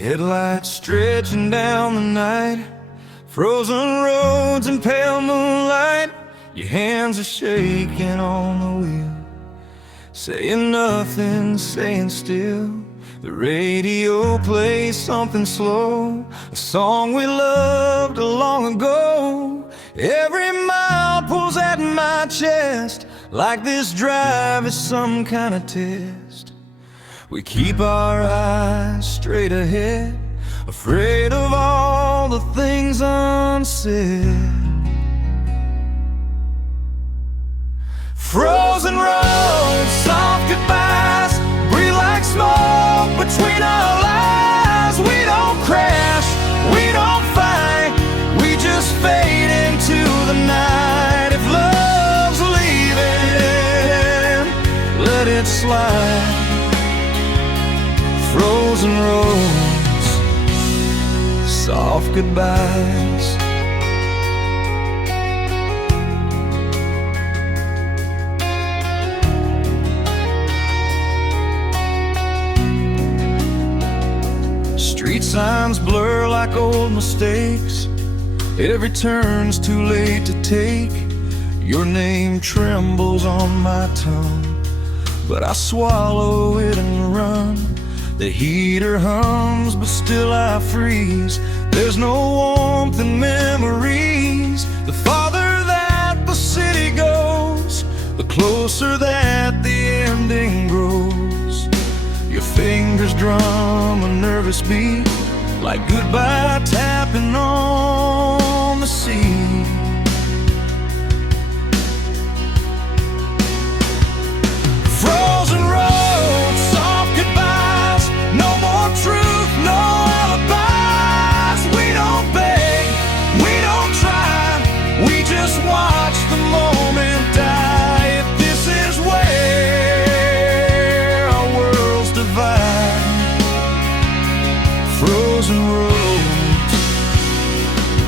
Headlights stretching down the night, frozen roads and pale moonlight. Your hands are shaking on the wheel, saying nothing, saying still. The radio plays something slow, a song we loved long ago. Every mile pulls at my chest, like this drive is some kind of test. We keep our eyes straight ahead, afraid of all the things unsaid. Frozen roads, soft goodbyes, breathe like smoke between our lives. We don't crash, we don't fight, we just fade into the night. If love's leaving, let it slide. Frozen roads, soft goodbyes. Street signs blur like old mistakes, every turn's too late to take. Your name trembles on my tongue, but I swallow it and run. The heater hums, but still I freeze. There's no warmth in memories. The farther that the city goes, the closer that the ending grows. Your fingers drum a nervous beat, like goodbye tapping on the sea. Frozen roads, soft goodbyes, no more truth, no alibis. We don't beg, we don't try, we just watch the moment die. If this is where our worlds divide, frozen roads,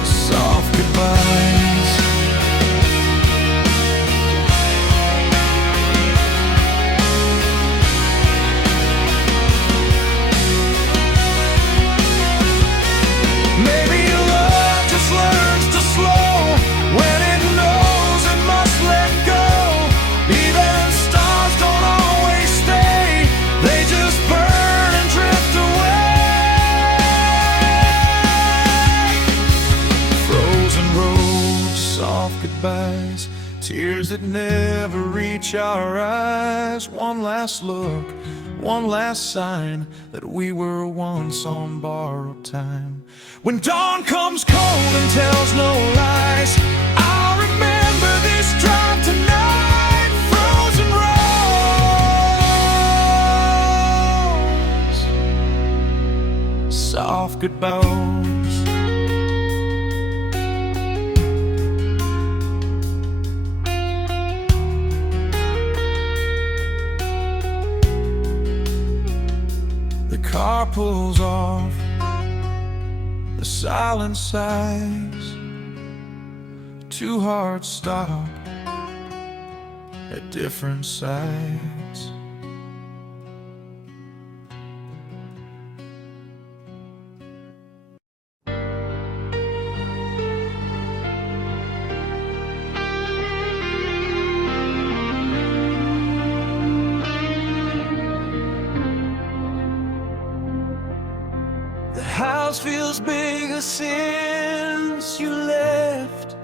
soft goodbyes. Maybe love just learns to slow when it knows it must let go. Even stars don't always stay, they just burn and drift away. Frozen roads, soft goodbyes, tears that never reach our eyes. One last look, one last sign that we were once on borrowed time. When dawn comes cold and tells no lies, I'll remember this drive tonight. Frozen roads, soft goodbyes. The car pulls off, the silence sighs. Two hearts stop at different sides. The house feels bigger since you left.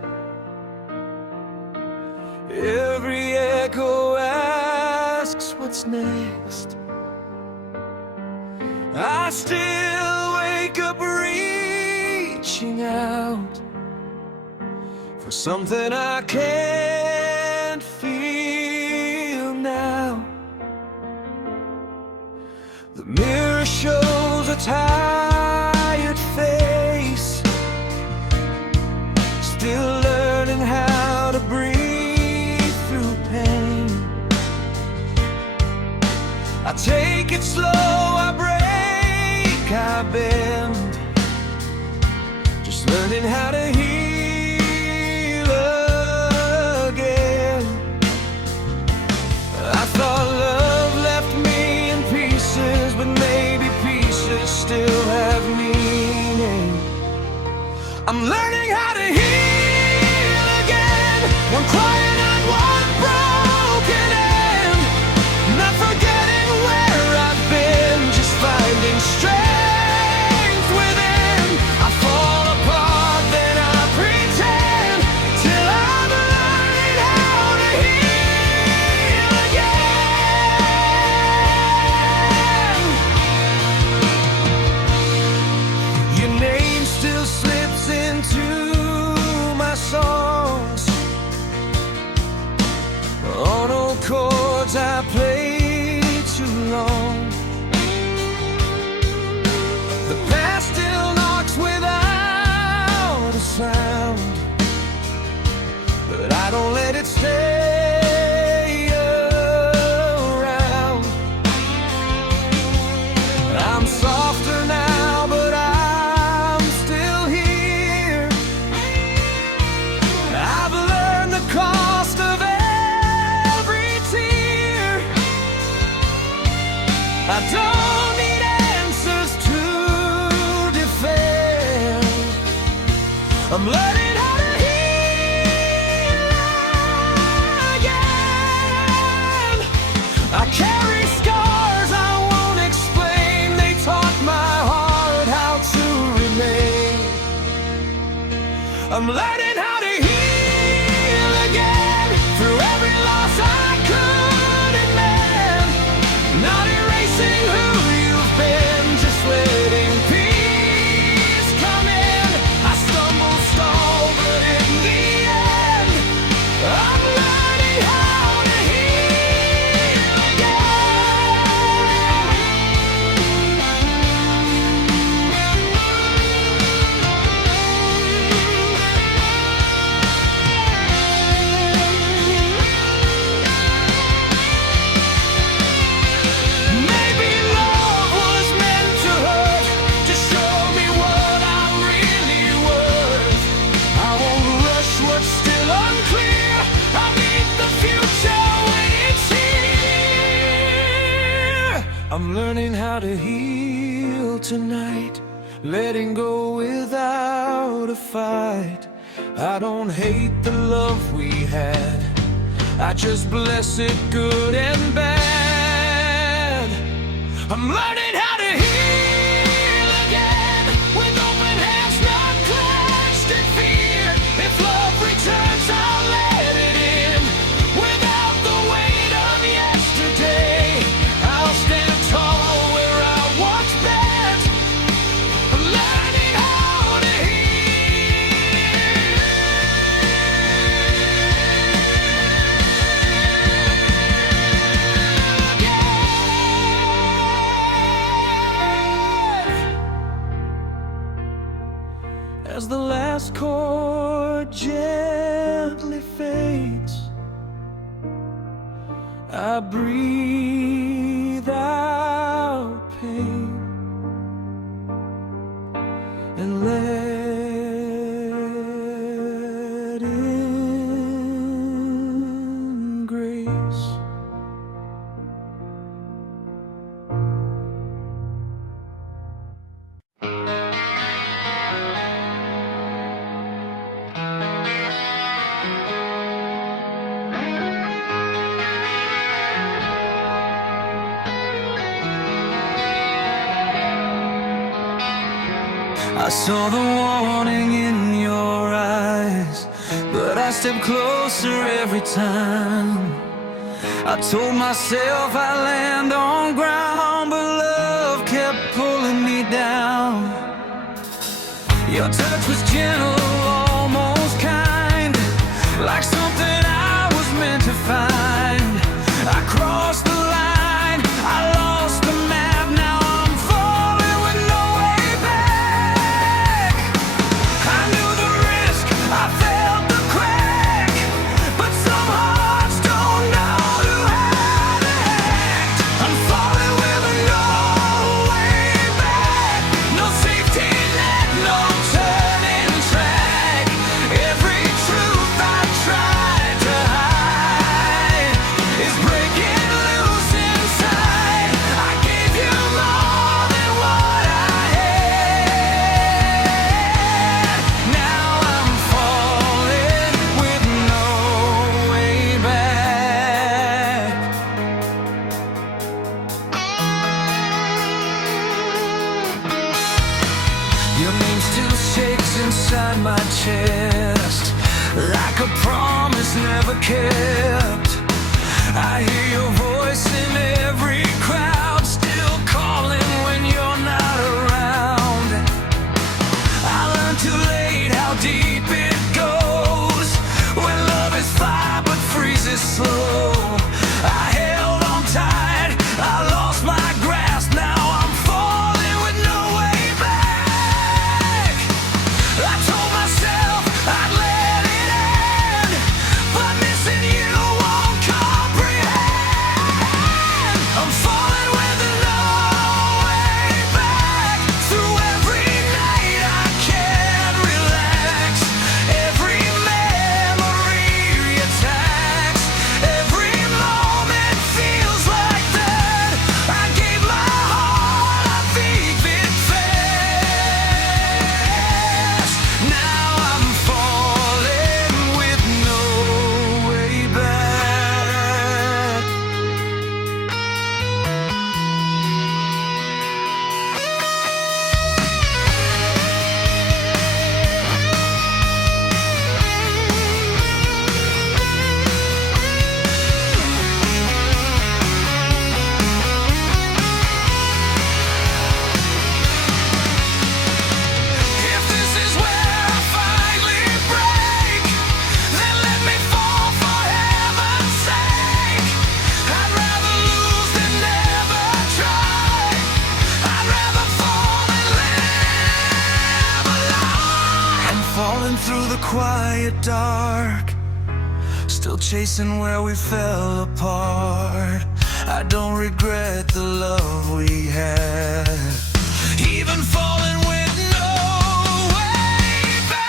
Every echo asks what's next. I still wake up reaching out for something I can't feel now. The mirror shows a tired face, still learning how to breathe through pain. I take it slow, I break, I bend, just learning how to heal again. I thought love left me in pieces, but maybe pieces still have I'm learning how to heal again. One quiet night, one broken end. Not forgetting where I've been, just finding strength within. I fall apart, then I pretend, till I'm learning how to heal again. Your name still slips into my songs, on old chords I played too long. The past still knocks without a sound, but I don't let it stay around. I'm softer now, but I'm still here. I've learned the cost of every tear. I don't need answers to defend. I'm learning how to heal again. I carry scars I won't explain. They taught my heart how to remain. I'm learning how to heal again. Through every loss I couldn't mend. Not erasing who you've been, just letting peace come in. I stumble, stall, but in the end, I'm learning how to heal again. Maybe love was meant to hurt, to show me what I'm really worth. I won't rush what's still unclear. I'll meet the future when it's here. I'm learning how to heal tonight, letting go without a fight. I don't hate the love we had, I just bless it good and bad. I'm learning how to heal again, with open hands, not clenched in fear. If love returns, I'll let it in. Without the weight of yesterday, I'll stand tall where I once bent. I'm learning how to heal again. As the last chord gently fades, I breathe out pain and let in grace. I saw the warning in your eyes, but I stepped closer every time. I told myself I'd land on ground, but love kept pulling me down. Your touch was gentle, almost kind, like something I was meant to find. I crossed the line, I lost the map, now I'm falling with no way back. I knew the risk, I felt the crack, but some hearts don't know how to act. I'm falling with no way back, no safety net, no turning track. Every truth I tried inside my chest, like a promise never kept. I hear your voice in every crowd, still calling when you're not around. I learned too late how deep it goes, when love is fire but freezes slow. I held on tight, I lost my grasp, now I'm falling with no way back. I told myself I'd let it end, but missing you won't comprehend. I'm falling with no way back, through every night I can't relax. Every memory reattacks, every moment feels like that. I gave my heart, I think it fast. Now I'm falling with no way back. If this is where I finally break, then let me fall for heaven's sake. I'd rather lose than never try. I'd rather fall than live a lie. I'm falling through the quiet dark, still chasing where we fell apart. I don't regret the love we had, even falling with no way back.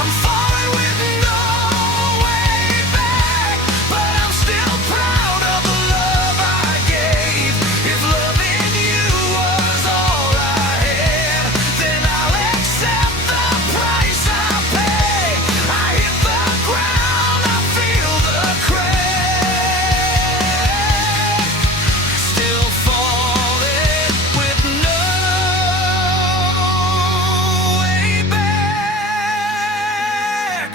I'm falling with no way back, but I'm still proud of the love I gave. If loving you was all I had, then I'll accept the price I pay. I hit the ground, I feel the crack, still falling with no way back.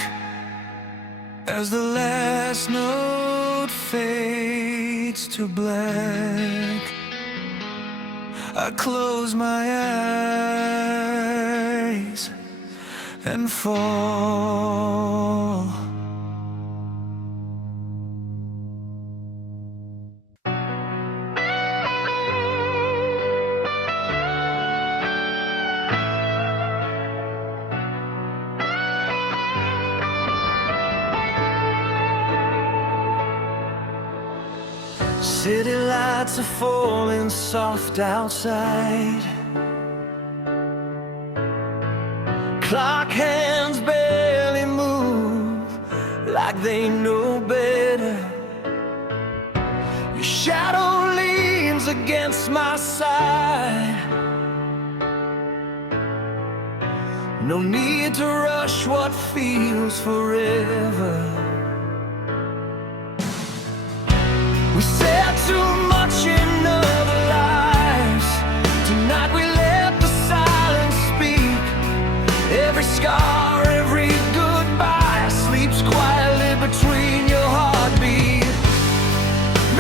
As the last note fades to black, I close my eyes and fall. City lights are falling soft outside, clock hands barely move, like they know better. Your shadow leans against my side. No need to rush what feels forever. We said too much in other lives. Tonight we let the silence speak. Every scar, every goodbye sleeps quietly between your heartbeat.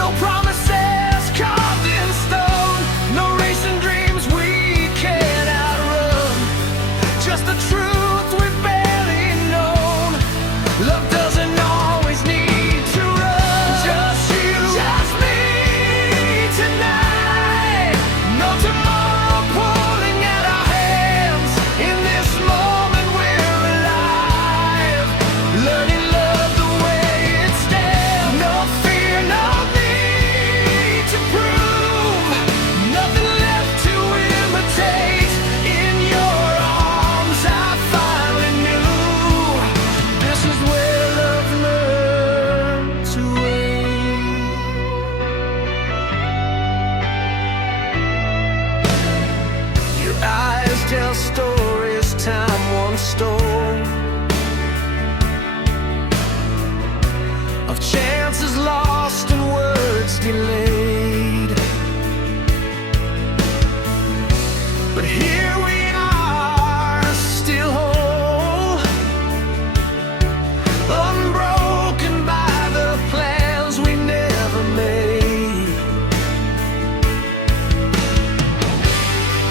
No promises carved in stone, no racing dreams we can't outrun. Just the truth we've barely known. Love doesn't always need to run. Just you, just me tonight. No tomorrow pulling at our hands. In this moment we're alive, learning love the way it stands. No fear, no need to prove, nothing left to imitate. In your arms I finally knew this is where love learned to wait. Your eyes tell stories time once stole, of chances lost and words delayed. but here we are, still whole, unbroken by the plans we never made.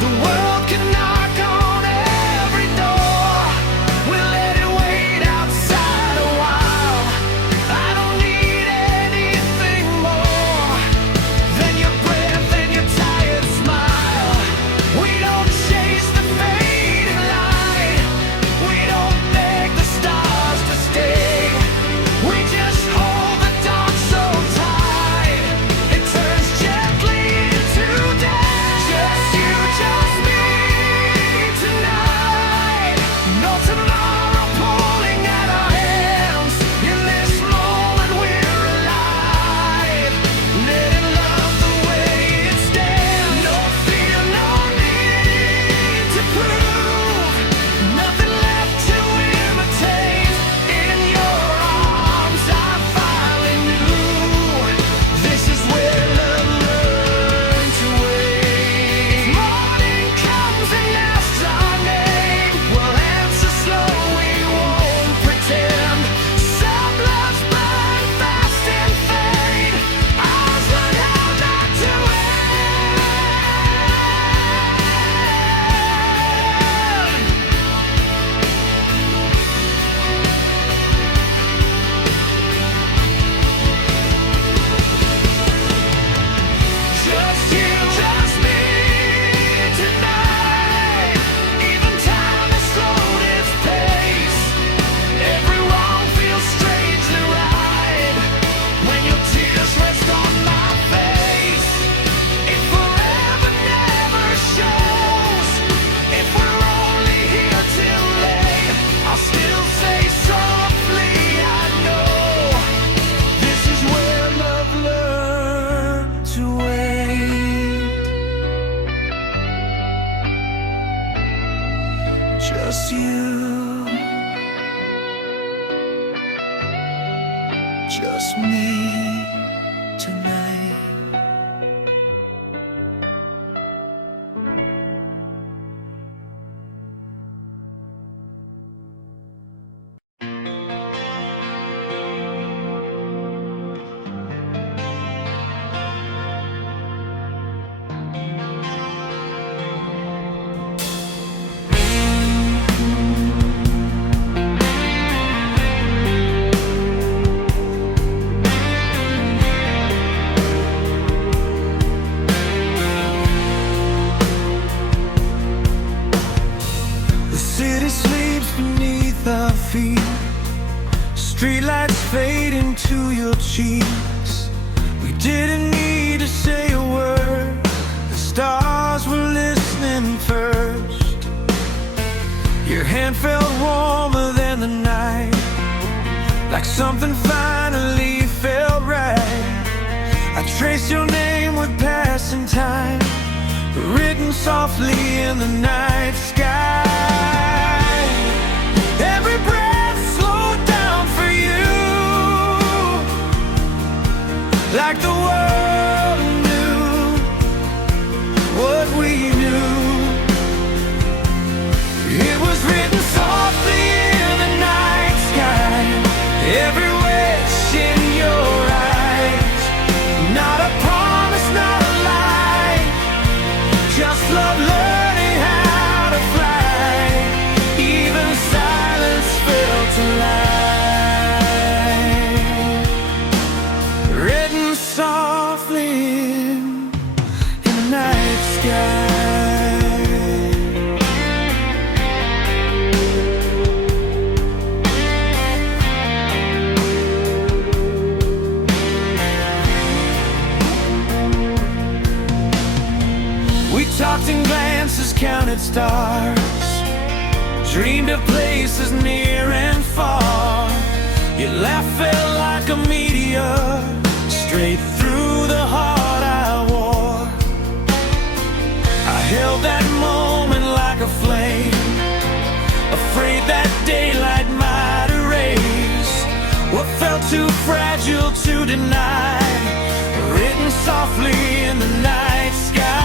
The world can knock on every door, we'll let it wait outside a while. I don't need anything more than your breath and your tired smile. We don't chase the fading light, we don't beg the stars to stay. We just hold the dark so tight, it turns gently into day. Just you, just me tonight. No tomorrow pulling at our hands. In this moment we're alive, letting love the way it stands. No fear, no need to prove, nothing left to imitate. In your arms I finally knew, this is where love learned to wait. Morning comes and asks our name, we'll answer slow, we won't pretend. Some loves burn fast and fade, ours learn how not to Just you, just me tonight. Even time has slowed its pace. Every wrong feels strangely right when your tears rest on my face. If forever never shows, if we're only here till late, I'll still say softly, I know this is where love learned to wait. Just you, just me tonight. The city sleeps beneath our feet, streetlights fade into your cheeks. We didn't need to say a word, the stars were listening first. Your hand felt warmer than the night, like something finally felt right. I traced your name with passing time, written softly in the night sky. Every breath slowed down for you, like the world knew what we knew. It was written softly in the night sky, every wish in your eyes. Not a promise, not a lie, just love learning how to fly. Even silence felt alive, written softly in the night sky. We talked in glances, counted stars, dreamed of places near and far. Your laugh felt like a meteor, straight through the heart I wore. I held that moment like a flame, afraid that daylight might erase what felt too fragile to deny, written softly in the night sky.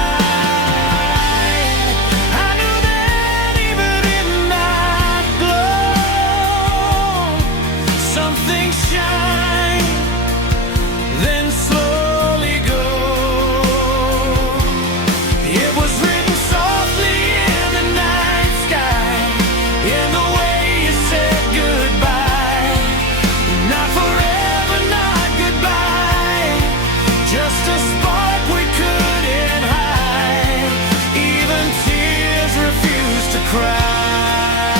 cry,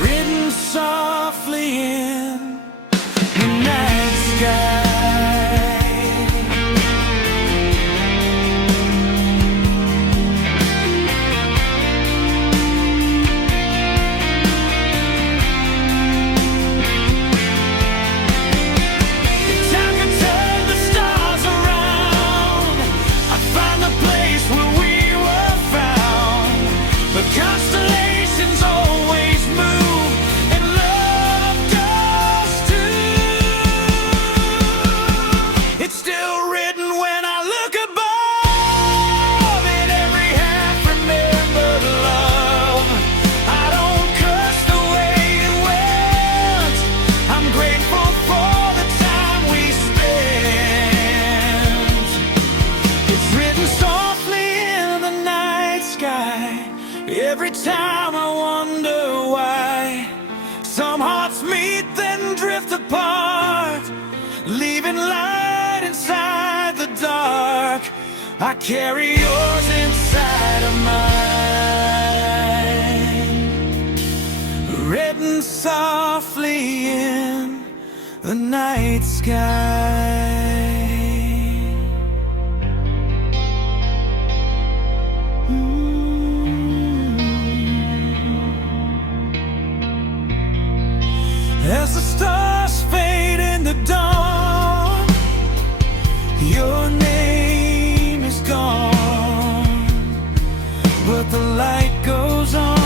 written softly in the night sky. Constellations always move, and love does too. It's still written when I look above, in every half-remembered love. I don't curse the way it went. I'm grateful for the time we spent. It's written softly in the night sky. Every time I wonder why some hearts meet then drift apart, leaving light inside the dark. I carry yours inside of mine, written softly in the night sky. As the stars fade in the dawn, your name is gone, but the light goes on.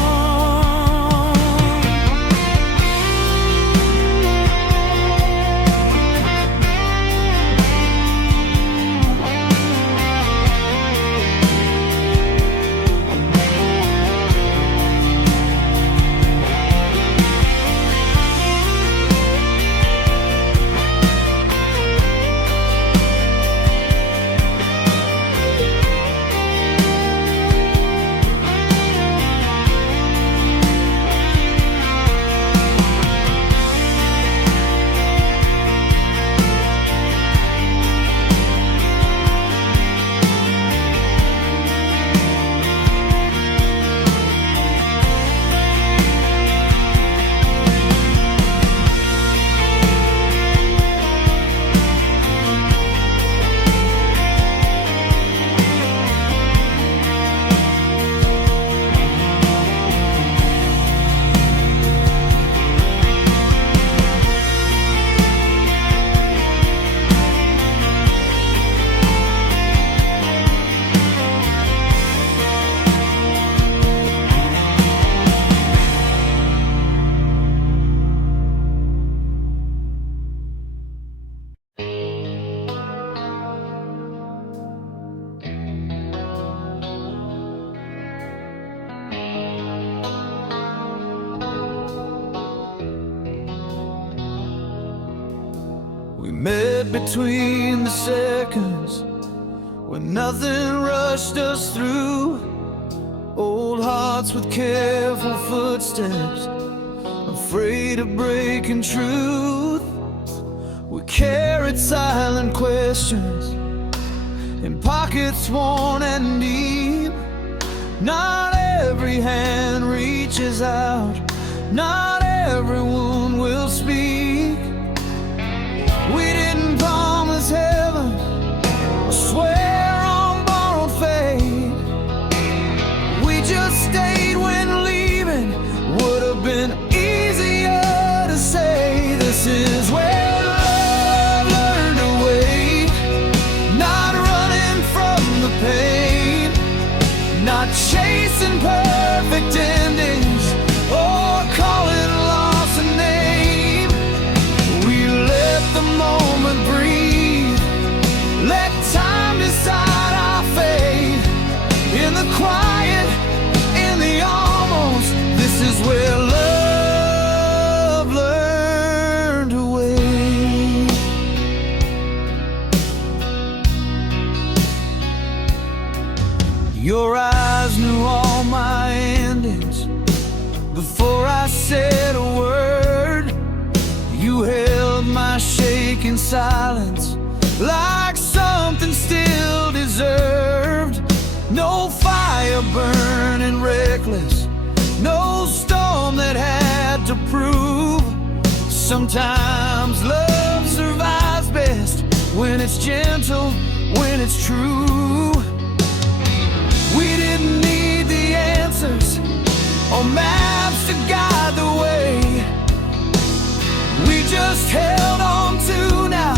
We met between the seconds when nothing rushed us through. Old hearts with careful footsteps, afraid of breaking truth. We carried silent questions in pockets worn and deep. Not every hand reaches out, not every wound will speak. We didn't promise heaven or swear on borrowed faith. We just stayed when leaving would have been easier to say. This is where love learned to wait, not running from the pain, not chasing perfect endings or calling loss a name. We let the moment breathe, let time decide our fate. In the quiet, in the almost, this is where love learned to wait. Your eyes knew all my endings before I said a word. You held my shaking silence like something still deserved. No fire fire burning reckless, no storm that had to prove. Sometimes love survives best when it's gentle, when it's true. We didn't need the answers or maps to guide the way. We just held on to now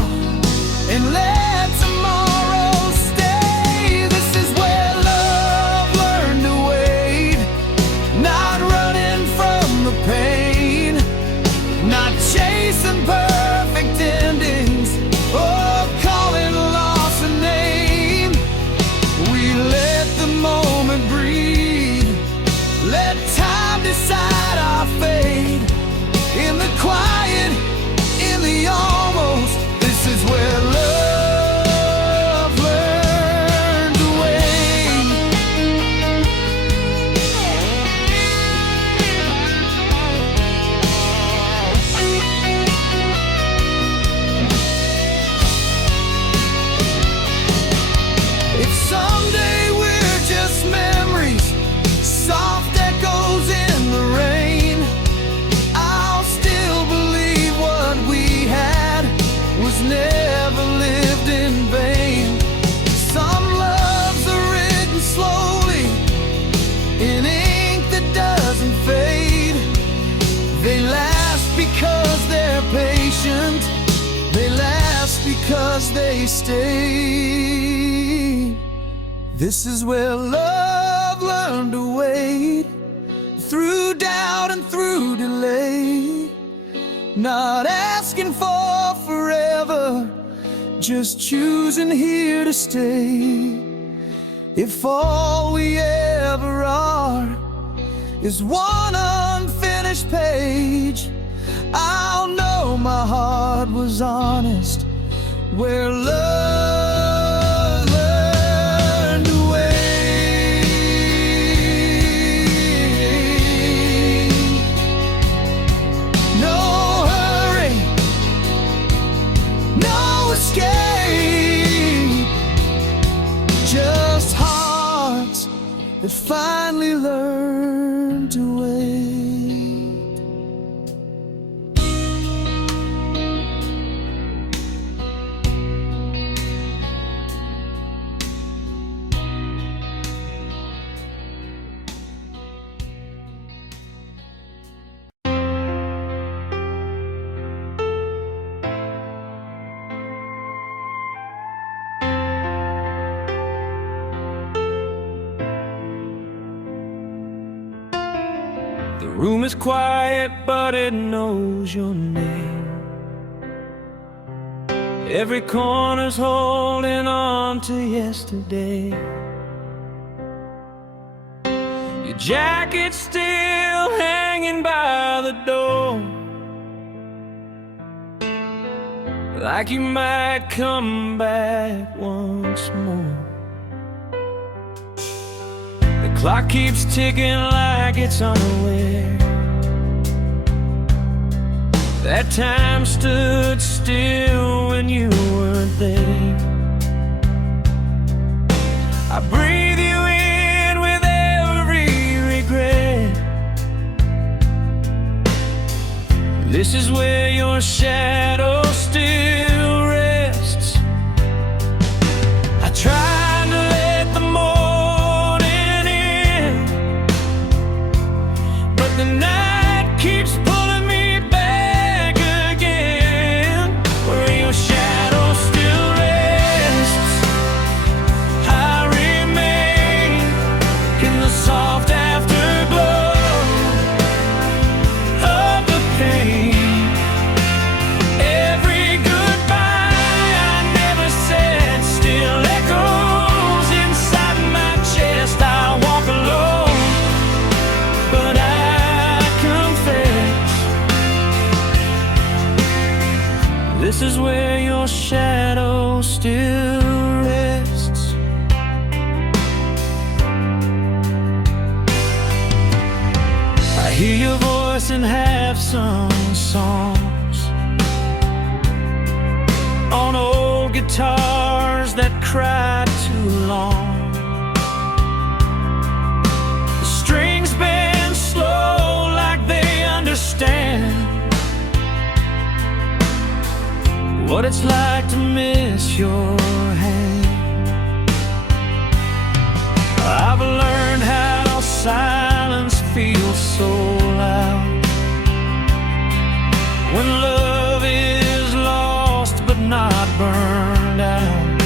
and let tomorrow stay. This is where love learned to wait, not running from the pain, not chasing perfect endings or calling loss a name. We let the moment breathe, let time decide our fate. In the quiet, in the almost, this is where love learned to wait. If someday we're just memories, soft echoes in the rain, I'll still believe what we had was never lived in vain. Some loves are written slowly in ink that doesn't fade. They last because they're patient, they last because they stay. This is where love learned to wait, through doubt and through delay, not asking for forever, just choosing here to stay. If all we ever are is one unfinished page, I'll know my heart was honest, where love learned to wait. No hurry, no escape, just hearts that finally learn to wait. The room is quiet, but it knows your name. Every corner's holding on to yesterday. Your jacket's still hanging by the door, like you might come back once more. The clock keeps ticking like it's unaware. That time stood still when you weren't there. I breathe you in with every regret. This is where your shadow still rests. I tried to let the morning in, but the night keeps pulling me back again. Where your shadow still rests, I remain in the soft afterglow of the pain. Every goodbye I never said still echoes inside my chest. I walk alone, but I confess, this is where your shadow still rests. I hear your voice in half-sung songs on old guitars that cried too long. what it's like to miss your hand. I've learned how silence feels so loud when love is lost but not burned out.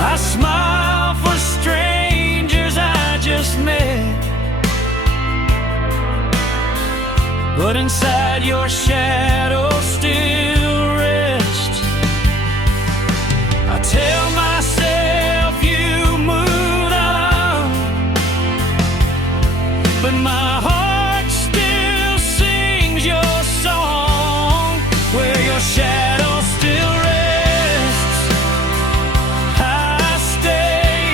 I smile for strangers I just met, but inside your shadow still rests. I tell myself you moved on, but my heart still sings your song. Where your shadow still rests, I stay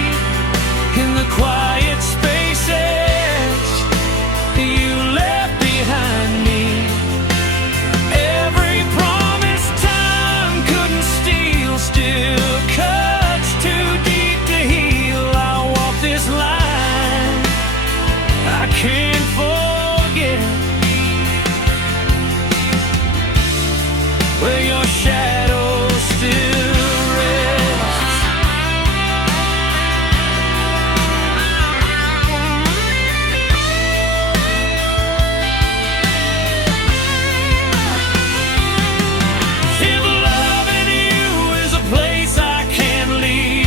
in the quiet spaces you left behind me. Every promise time couldn't steal still cuts too deep to heal. I walk this line I can't forget, where your shadow still rests. If loving you is a place I can't leave,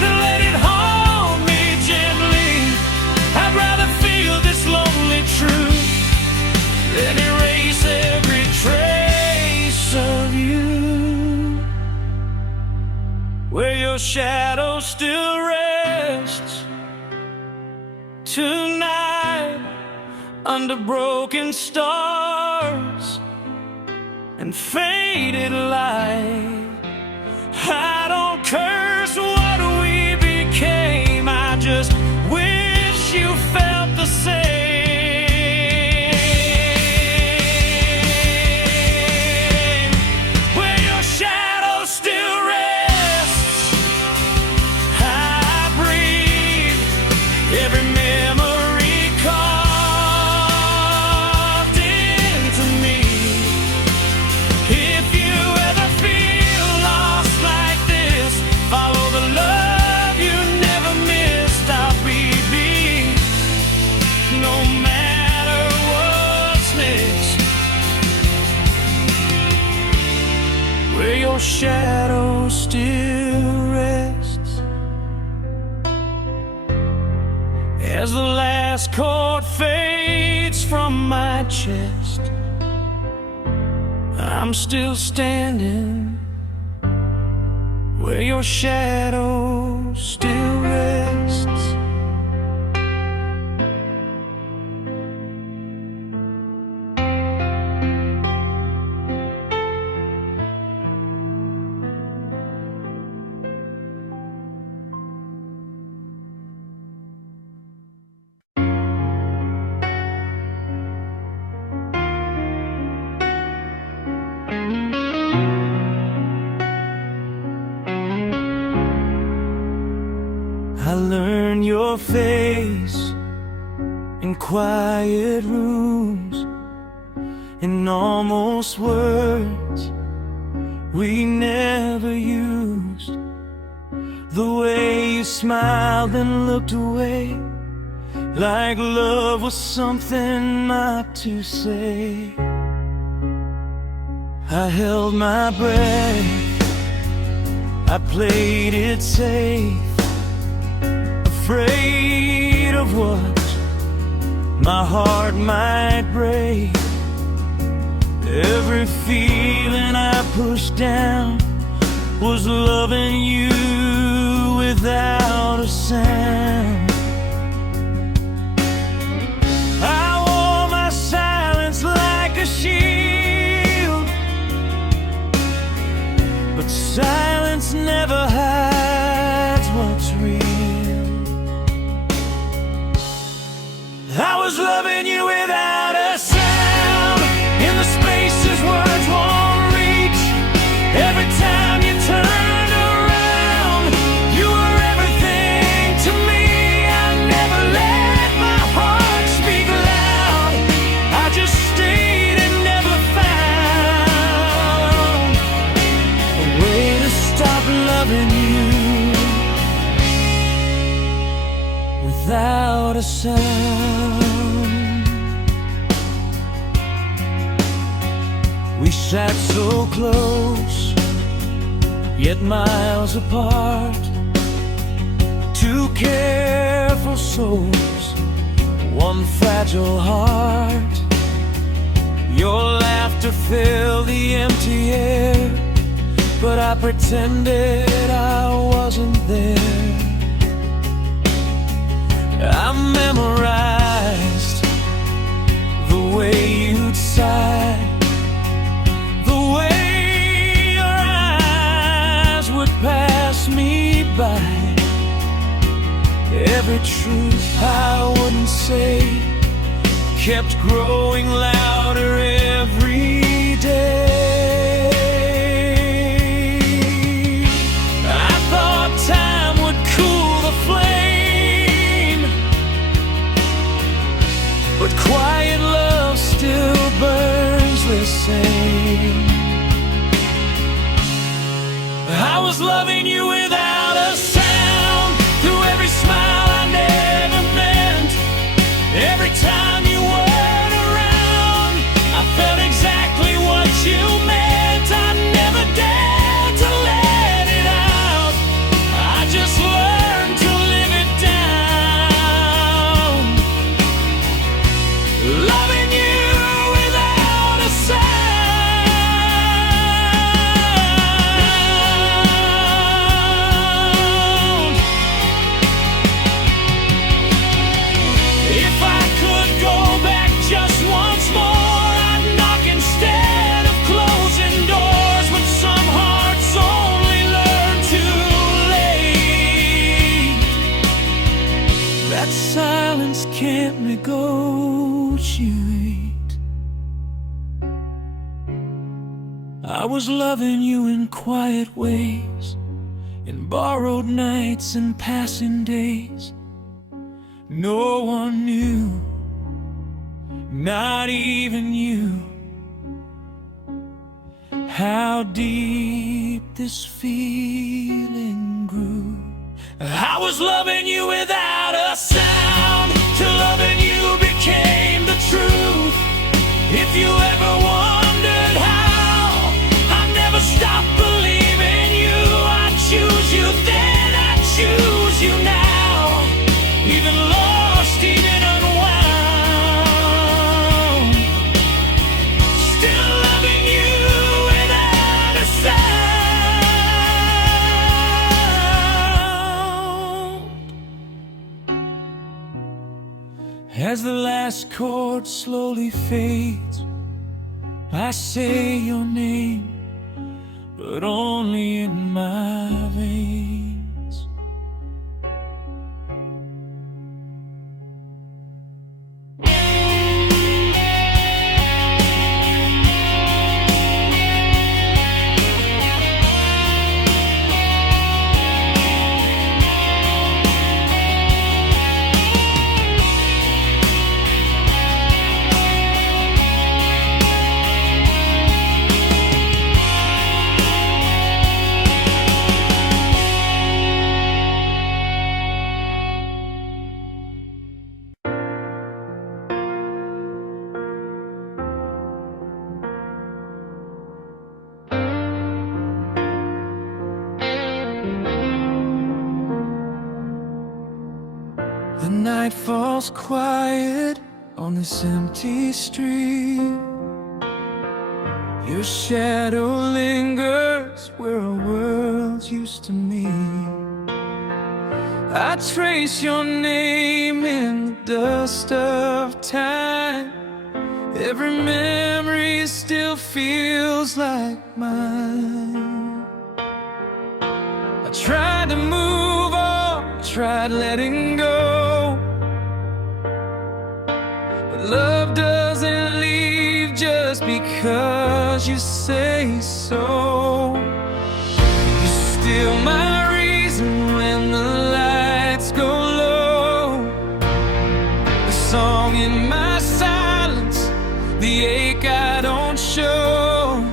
then let it haunt me gently. I'd rather feel this lonely truth than erase every trace of you. Where your shadow still rests tonight, under broken stars and faded light. I don't curse what we became, I just wish you felt the same. Where your shadow still rests, I breathe every memory carved into me. If you ever feel lost like this, follow the love you never missed. I'll be no matter what's next. Where your shadow still rests, as the last chord fades from my chest, I'm still standing where your shadow still rests. I learn your face in quiet rooms, in almost words we never used. The way you smiled and looked away, like love was something not to say. I held my breath, I played it safe, afraid of what my heart might break. Every feeling I pushed down was loving you without a sound. I wore my silence like a shield, but silence never hides what's real. I was loving you without a sound, in the spaces words won't reach. Every time you turned around, you were everything without a sound. We sat so close, yet miles apart. Two careful souls, one fragile heart. Your laughter filled the empty air, but I pretended I wasn't there. I memorized the way you'd sigh, the way your eyes would pass me by. Every truth I wouldn't say kept growing louder every day. I thought time would cool the flame, but quiet love still burns the same. I was loving you without a sound, through every smile I never meant. Every time you weren't around, I felt exactly what you meant. I never dared to let it out, I just learned to live it down. Loving you without a sound. If I could go back just once more, I'd knock instead of closing doors. But some hearts only learn too late. That silence can't negotiate. I was loving you in quiet ways, in borrowed nights and passing days. No one knew, not even you, how deep this feeling grew. I was loving you without a sound, till loving you became the truth. If you ever wondered how, I never stopped believing you. I choose you then, I choose you now. Even lost, even unwound, still loving you without a sound. As the last chord slowly fades, I say your name, but only in my veins. The night falls quiet on this empty street. Your shadow lingers where our worlds used to meet. I trace your name in the dust of time. Every memory still feels like mine. I tried to move on, tried letting go, but love doesn't leave just because you say so. You're still my reason when the lights go low, the song in my silence, the ache I don't show.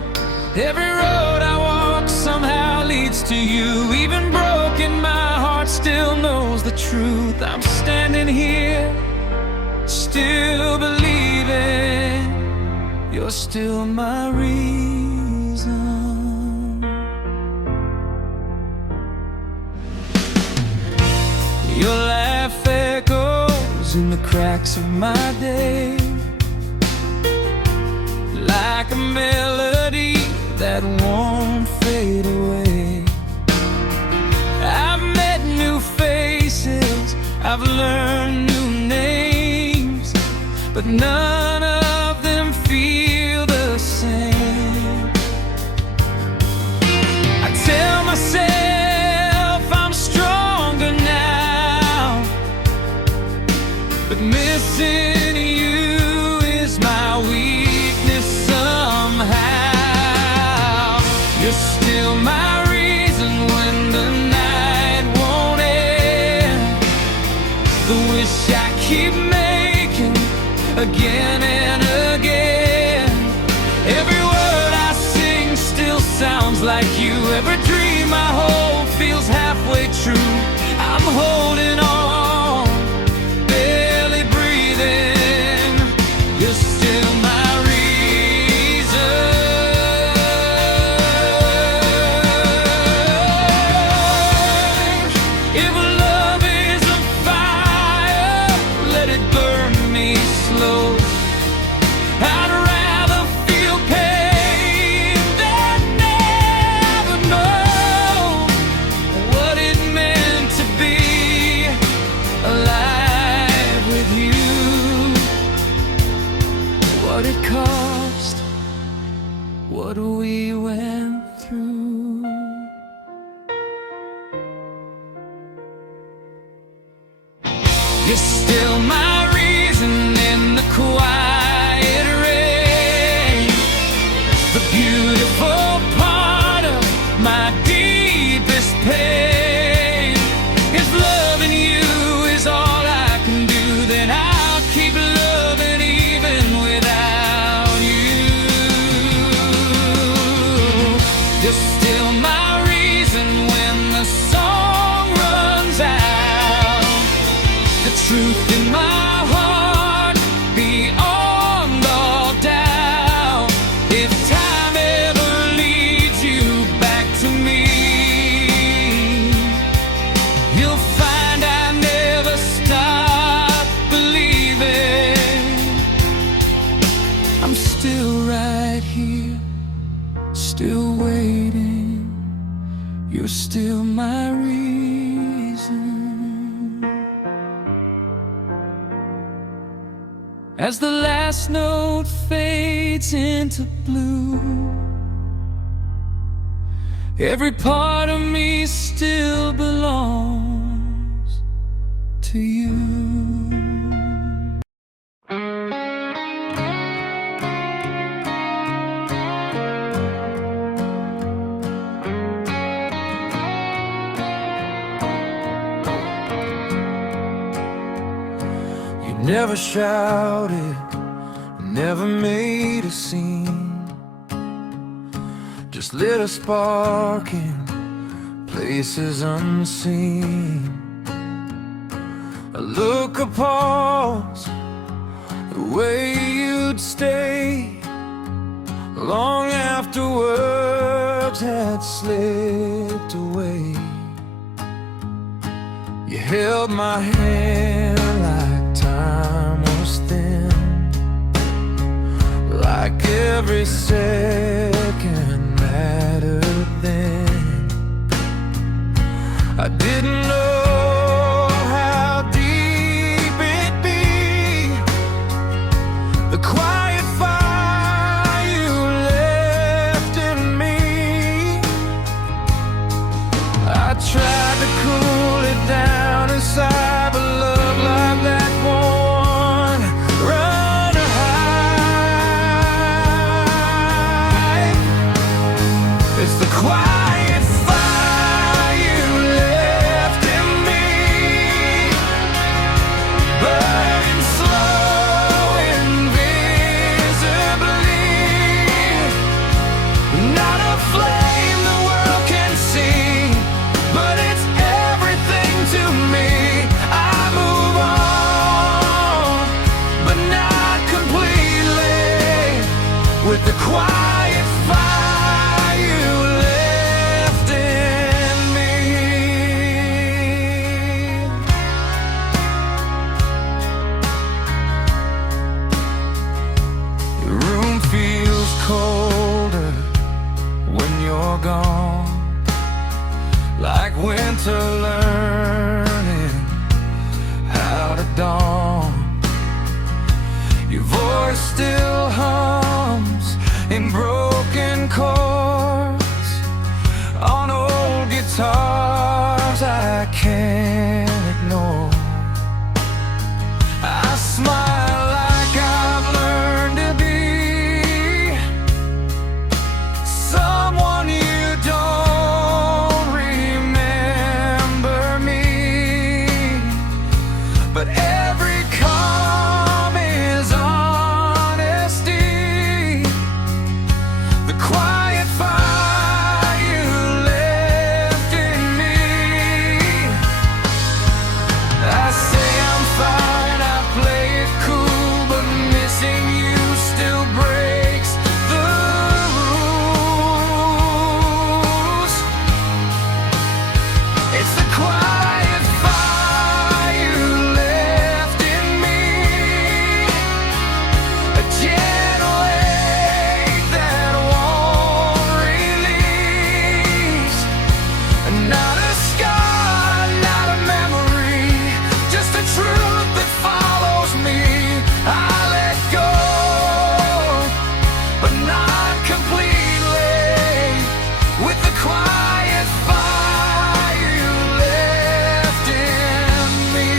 Every road I walk somehow leads to you. Even broken, my heart still still knows the truth. I'm standing here, still believing. You're still my reason. Your laugh echoes in the cracks of my day, like a melody that won't fade away. I've met new faces, I've learned new names, but none of them feel the same. I tell myself I'm stronger now, but missing you is my weakness somehow. You're still my reason when the night won't end, the wish I keep making again and again. Every word I sing still sounds like you. Every dream I hold feels halfway true. I'm holding on, barely breathing. You're still my reason. If love is a fire, let it burn me slow. I'd rather feel pain than never know what it meant to be alive with you. What it cost, what we went through. You're still my reason in the quiet rain, the beautiful part of my deepest pain. If loving you is all I can do, then I'll keep loving even without you. You're still my reason when the song runs out, the truth in my heart beyond all doubt. If time ever leads you back to me, you'll find I never stop believing. I'm still right here, still waiting. You're still my reason. As the last note fades into blue, every part of me still belongs to you. You never shouted, never made a scene, just lit a spark in places unseen. A look, a pause, the way you'd stay long after words had slipped away. You held my hand like time was thin, like every second mattered then. I didn't know how deep it'd be, the quiet fire you left in me. I tried to cool it down inside, but love like that won't run high. It's the quiet fire you left in but every calm is honesty. The quiet fire you left in me. I say I'm fine, I play it cool, but missing you still breaks the rules. It's the quiet fire you left in me, a gentle ache that won't release. Not a scar, not a memory, just a truth that follows me. I let go, but not completely. With the quiet fire you left in me.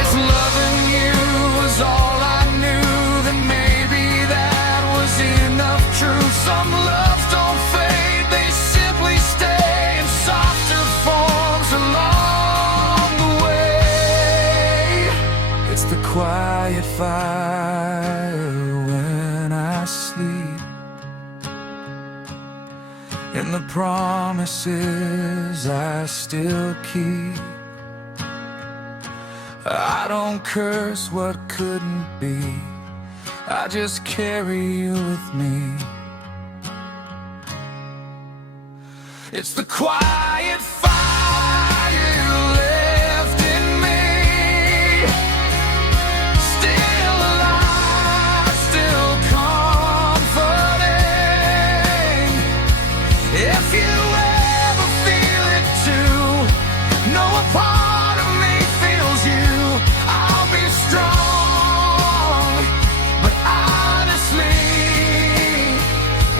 If loving you was all I knew, then maybe that was enough truth. Some loves don't fade, they simply stay in softer forms along the way. It's the quiet fire when I sleep, and the promises I still keep. I don't curse what couldn't be, I just carry you with me. It's the quiet fire you left in me. Still alive, still comforting. If you ever feel it too, know a part of me feels you. I'll be strong, but honestly,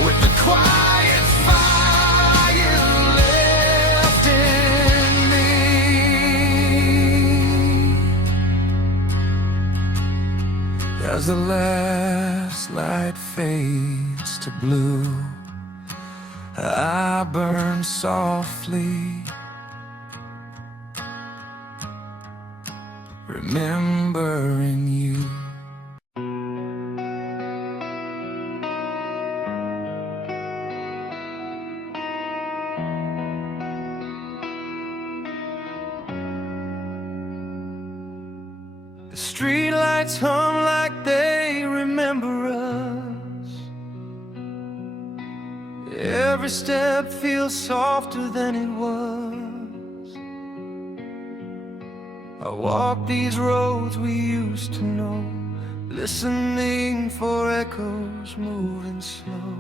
with the quiet fire you left in me. As the last light fades to blue, I burn softly, remembering you. The streetlights hum like they remember us. Every step feels softer than it was. I walk these roads we used to know, listening for echoes moving slow.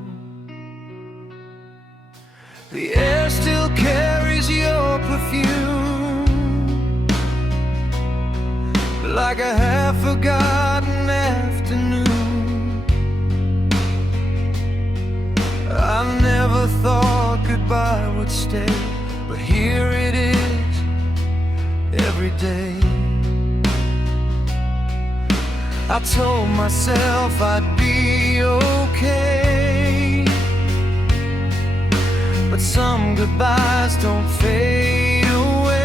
The air still carries your perfume, like a half-forgotten afternoon. I never thought goodbye would stay, but here it is every day. I told myself I'd be okay, but some goodbyes don't fade away.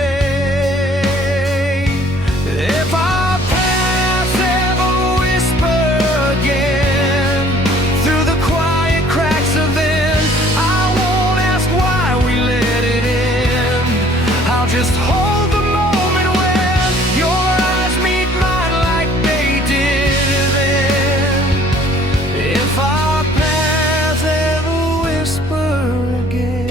If our paths ever whisper again through the quiet cracks of then, I won't ask why we let it end. I'll just hold the moment when your eyes meet mine like they did then. If our paths ever whisper again,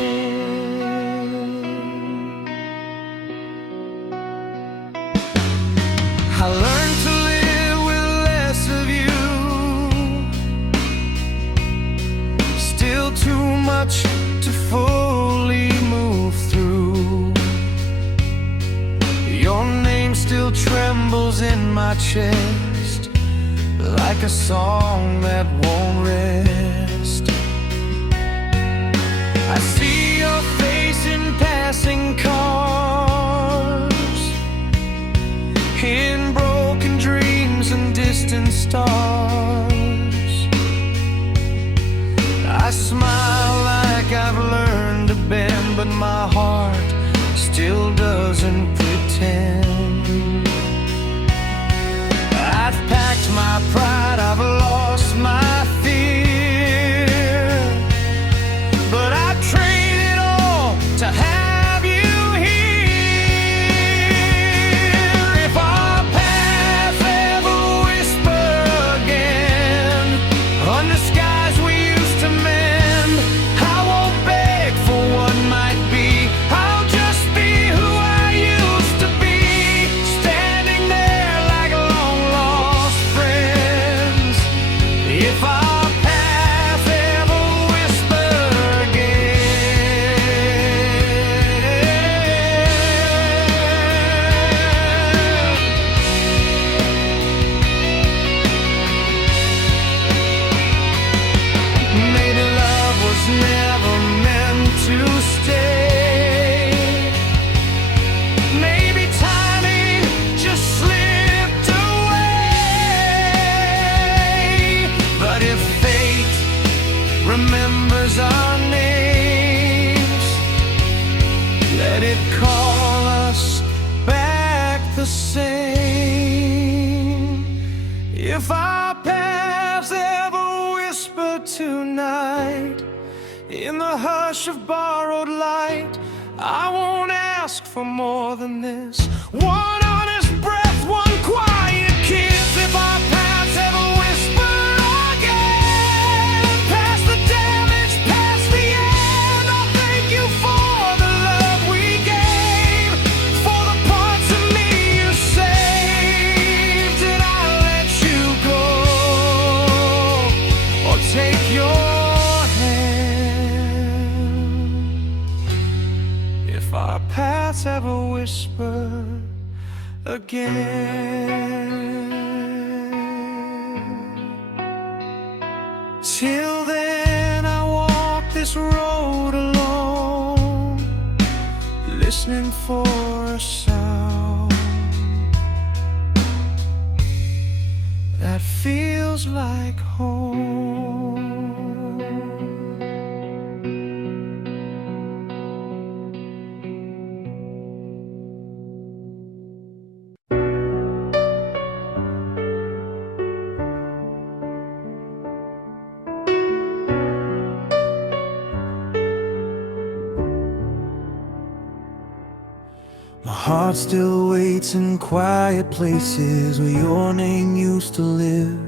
I learned to live with less of you, still too much to fully move through. Your name still trembles in my chest, like a song that won't rest. I see your face in passing cars, in shooting stars. I smile like I've learned to bend, but my heart still doesn't pretend. I've packed my pride, I've lost my fear, but I'd trade it all to have you here. If our paths ever whisper again under skies we used to mend, I won't beg for what might be. I'll just be who I used to be, standing there like long lost friends. If our paths ever whisper again. Maybe love was never meant to stay. Maybe timing just slipped away. But if fate remembers our names, let it call us back the same. If our paths ever whisper tonight in the hush of borrowed light, I won't ask for more than this: one honest breath, one quiet kiss. If our paths ever whisper again, past the damage, past the end, I'll thank you for the love we gave, for the parts of me you saved. Did I let you go, or take your if our paths ever whisper again? Till then I walk this road alone, listening for a sound that feels like home. My heart still waits in quiet places where your name used to live.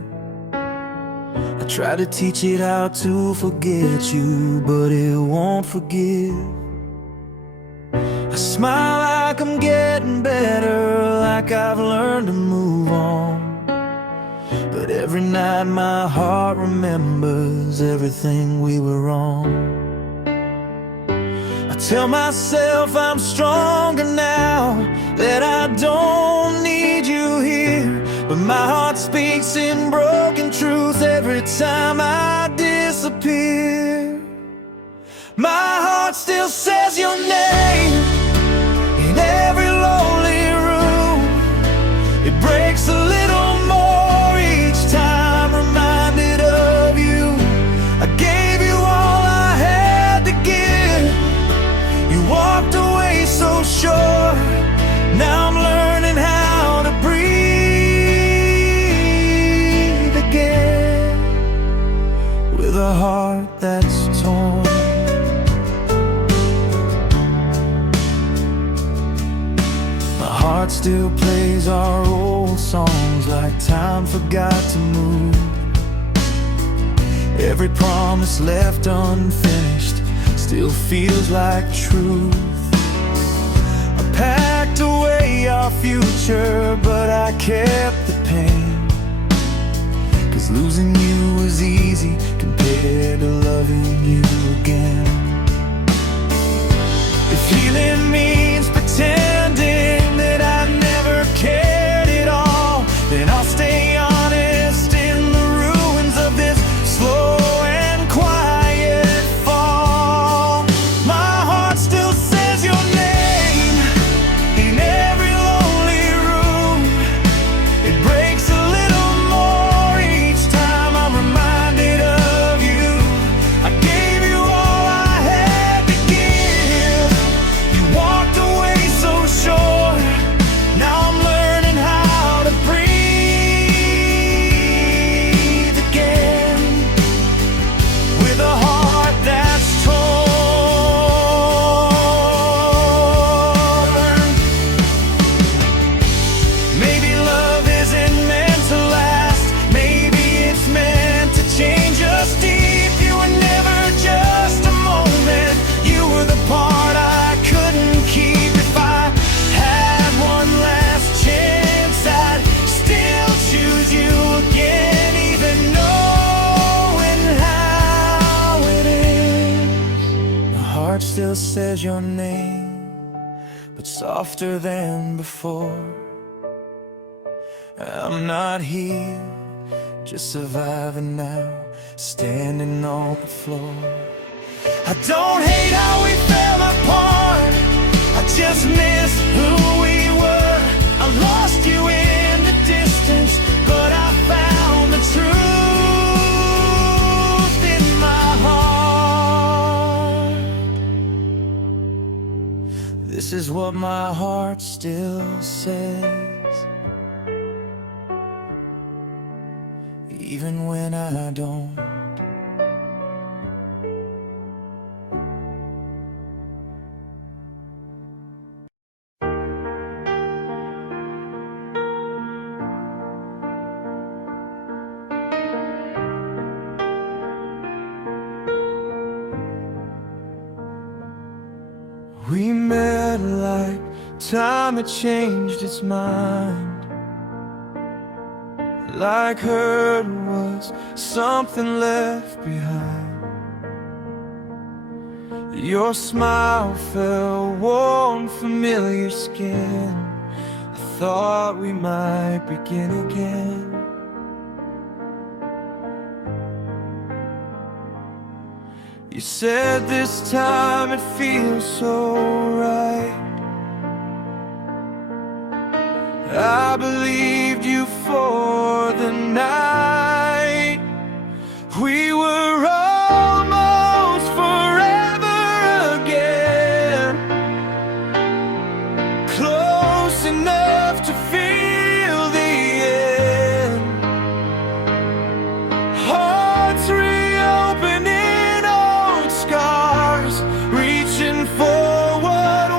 I try to teach it how to forget you, but it won't forgive. I smile like I'm getting better, like I've learned to move on. But every night my heart remembers everything we were wrong. I tell myself I'm stronger now, that I don't need you here, but my heart speaks in broken truth every time I disappear. My heart still says your name in every lonely room. It breaks a little more each time reminded of you. I gave you all I had to give. You walked away so sure. Now I'm learning how to breathe again, with a heart that's torn. My heart still plays our old songs like time forgot to move. Every promise left unfinished still feels like truth. I packed away our future, but I kept the pain, 'cause losing you was easy compared to loving you again. If healing means pretending that I never cared at all, then I'll stay honest in the ruins of this slow and quiet fall. My heart still says your name in every lonely room. It breaks a little more Maybe love isn't meant to last. Maybe it's meant to change us deep. You were never just a moment. You were the part I couldn't keep. If I had one last chance, I'd still choose you again, even knowing how it is. My heart still says your name, but softer than before. I'm not here, just surviving now, standing on the floor. I don't hate how we fell apart, I just miss who we were. I lost you in the distance, but I found the truth in my heart. This is what my heart still says, even when I don't. We met like time had changed its mind, like hurt was something left behind. Your smile felt warm, familiar skin. I thought we might begin again. You said this time it feels so right. I believed you for the night. We were almost forever again, close enough to feel the end. Hearts reopening old scars, reaching for what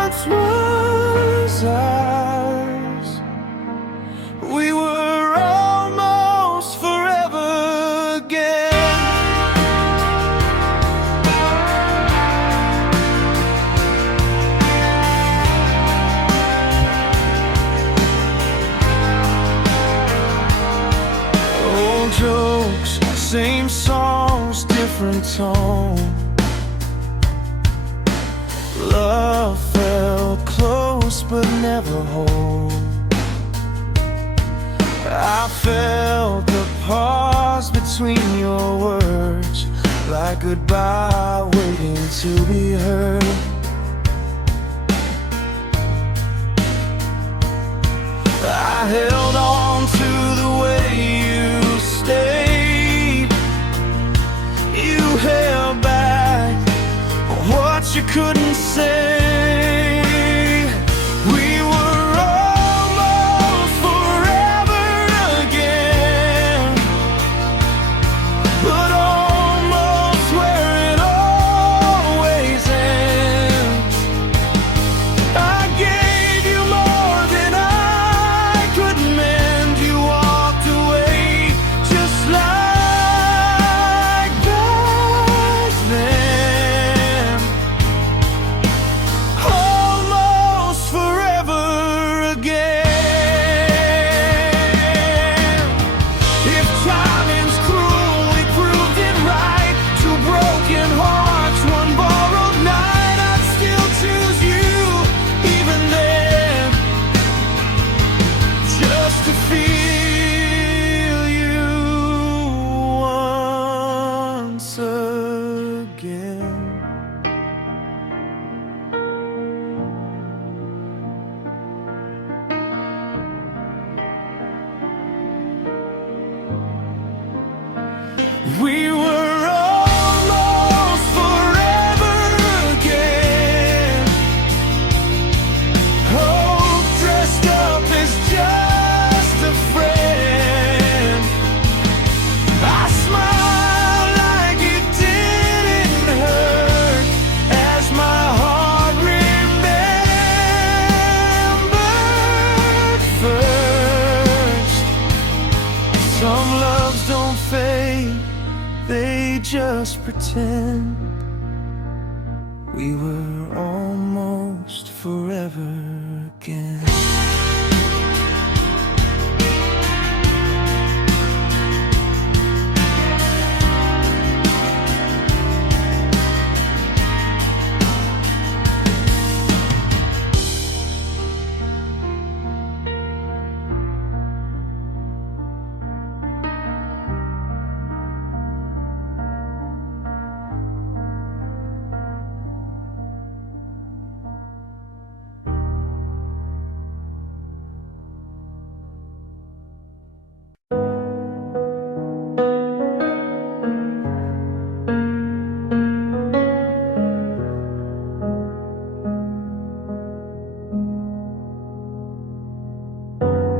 once was ours. We were almost forever again. Old jokes, same songs, different tone. Love felt close but never whole. I felt the pause between your words, like goodbye waiting to be heard. I held on to the way you stayed. You held back what you couldn't say. We were almost forever again, but almost where it always ends. I gave you more than I could mend. You walked away just like back then. just pretend we were almost forever again.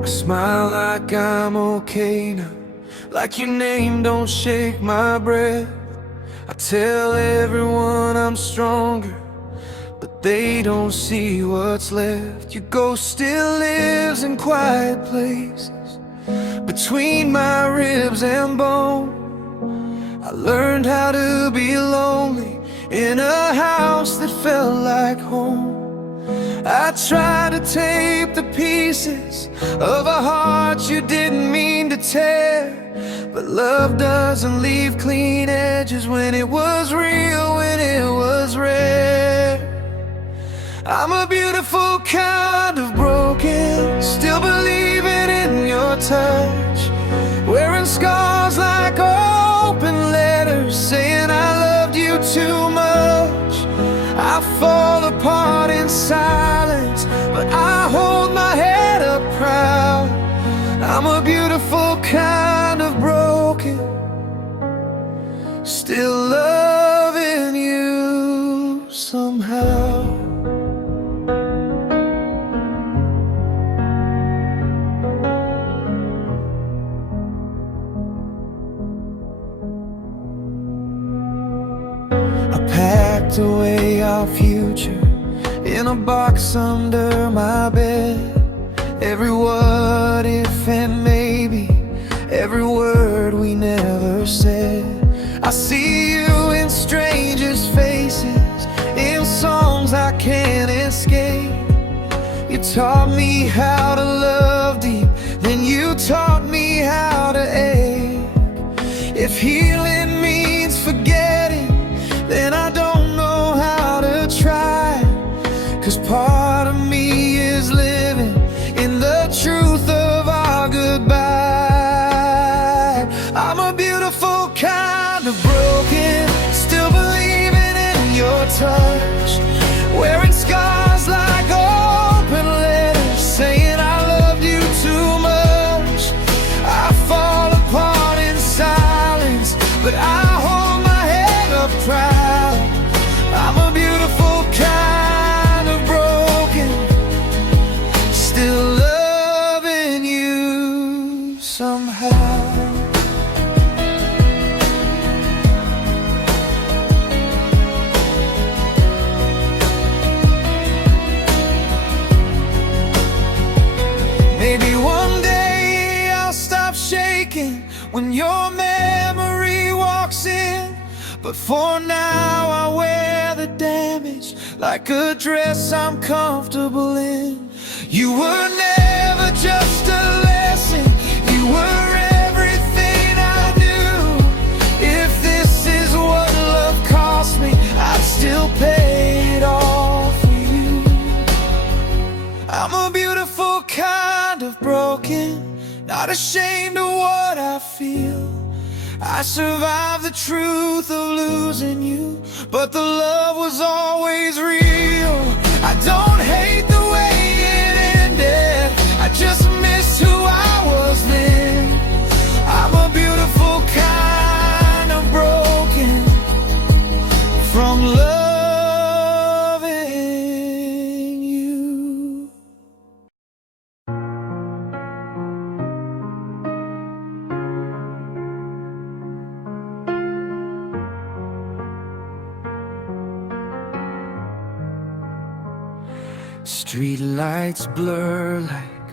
I smile like I'm okay now, like your name don't shake my breath. I tell everyone I'm stronger, but they don't see what's left. Your ghost still lives in quiet places, between my ribs and bone. I learned how to be lonely in a house that felt like home. I tried to tape the pieces of a heart you didn't mean to tear, but love doesn't leave clean edges when it was real, when it was rare. I'm a beautiful kind of broken, still believing in your touch, wearing scars like open letters, saying I loved you too much. I fall apart in silence, but I hold my head up proud. I'm a beautiful kind of broken, still loving you somehow. I packed away our future in a box under my bed. Every what if and maybe, every word we never said. I see you in strangers' faces, in songs I can't escape. You taught me how to love deep, then you taught me how to ache. If healing means forgetting, then I don't know how to try, 'cause part of me is living in the truth of our goodbye. I'm a beautiful kind of broken, still believing in your touch, wearing scars like open letters, saying I loved you too much. I fall apart in silence, but I hold my head up proud. I'm a beautiful kind of broken, still loving you somehow. Maybe one day I'll stop shaking when your memory walks in, but for now I wear the damage like a dress I'm comfortable in. You were never just a lesson, you were everything I knew. If this is what love cost me, I'd still pay it all for you. I'm a beautiful kind of broken, not ashamed of what I feel. I survived the truth of losing you, but the love was always real. I don't hate the way it ended, I just miss who I was then. I'm a beautiful kind of broken, from loving you. Street lights blur like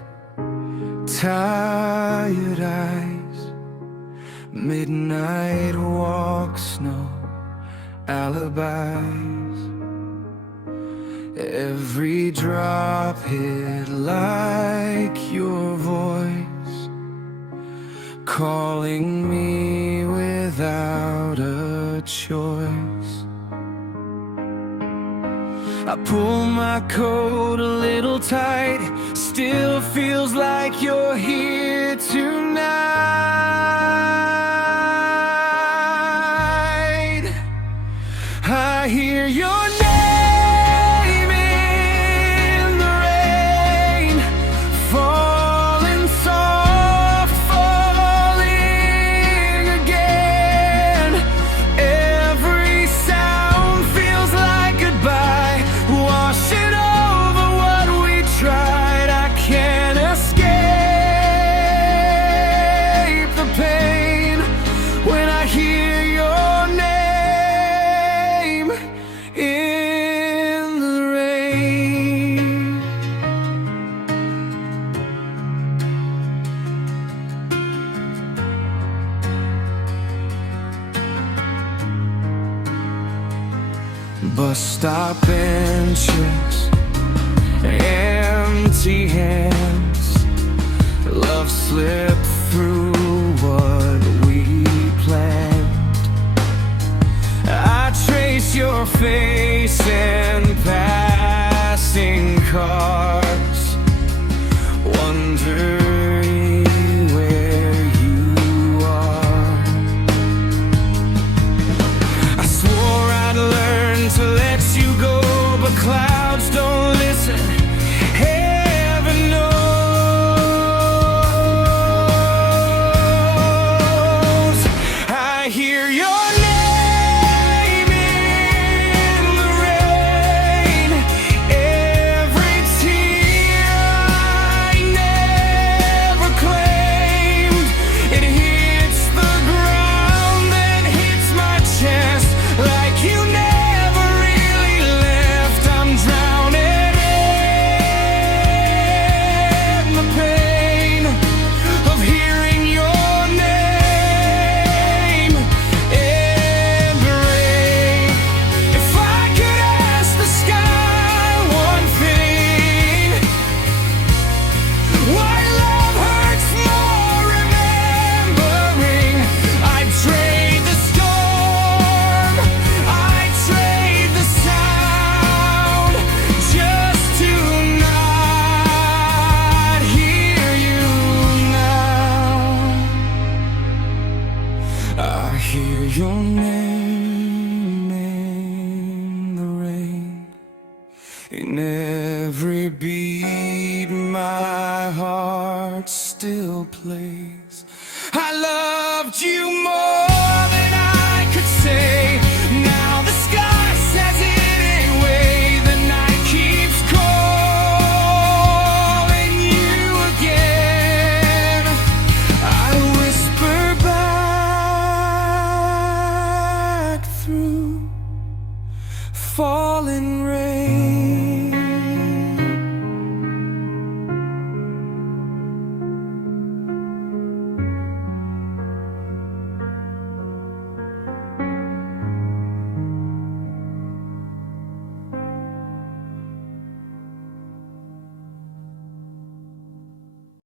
tired eyes, Midnight walks, no alibis. Every drop hit like your voice, calling me without a choice. I pull my coat a little tight, still feels like you're here tonight. I hear your name in the rain, falling soft, falling again. Every sound feels like goodbye, washing over what we tried. I can't escape the pain when I hear your name in the rain. Bus stop benches, empty hands, love slipped through what we planned. I trace your face in passing cars, wondering where you are. I swore I'd learn to let you go, but clouds don't listen. Heaven knows. I hear your name in the rain. Every tear I never claimed, it hits the ground, then hits my chest like you never really left. I'm drowning in the pain of hearing your name in the rain. If I could ask the sky one thing, why love hurts more remembering. I'd trade the storm, I'd trade the sound, just to not hear you now. I hear your name in the rain. In every beat my heart still plays. I loved you more than I could say. Now the sky says it anyway. The night keeps calling you again. I whisper back through falling rain.